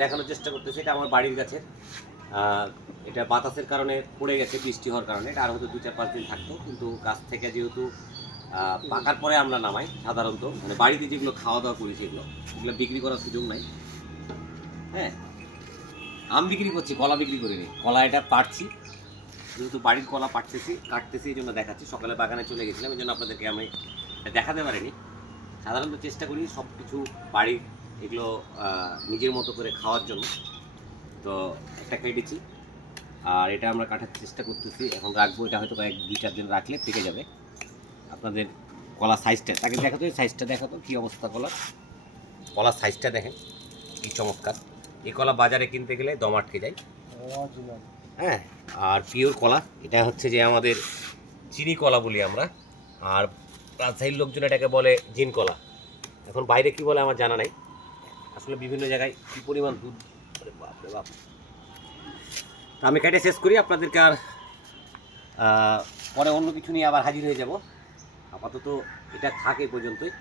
দেখানোর চেষ্টা করতেছি। এটা আমার বাড়ির গাছের, এটা বাতাসের কারণে পড়ে গেছে, বৃষ্টি হওয়ার কারণে। এটা আর হয়তো 2-4-5 দিন থাকতো, কিন্তু গাছ থেকে যেহেতু পাকার পরে আমরা নামাই সাধারণত, মানে বাড়িতে যেগুলো খাওয়া দাওয়া করি সেগুলো বিক্রি করার সুযোগ নাই। হ্যাঁ, আম বিক্রি করছি, কলা বিক্রি করিনি। কলা এটা পাড়ছি, যেহেতু বাড়ির কলা কাটতেছি, এই জন্য দেখাচ্ছি। সকালে বাগানে চলে গেছিলাম, এই জন্য আপনাদেরকে আমি দেখাতে পারিনি। সাধারণত চেষ্টা করি সব কিছু বাড়ির এগুলো নিজের মতো করে খাওয়ার জন্য। তো একটা কেটেছি, আর এটা আমরা কাটার চেষ্টা করতেছি। এখন রাখবো, এটা হয়তো 2-4 দিন রাখলে পেকে যাবে। আপনাদের কলা সাইজটা তাকে দেখাতো, সাইজটা দেখাতো কী অবস্থা। কলার সাইজটা দেখেন কী চমৎকার। এই কলা বাজারে কিনতে গেলে দম আটকে যায়। হ্যাঁ, আর পিওর কলা, এটা হচ্ছে যে আমাদের চিনি কলা বলি আমরা, আর রাজশাহীর লোকজন এটাকে বলে জিন কলা। এখন বাইরে কি বলে আমার জানা নাই, আসলে বিভিন্ন জায়গায় কী পরিমাণ দুধ। বাপরে বাপ। তো আমি কেটে শেষ করি, আপনাদেরকে আর পরে অন্য কিছু নিয়ে আবার হাজির হয়ে যাব। আপাতত এটা থাকে পর্যন্তই।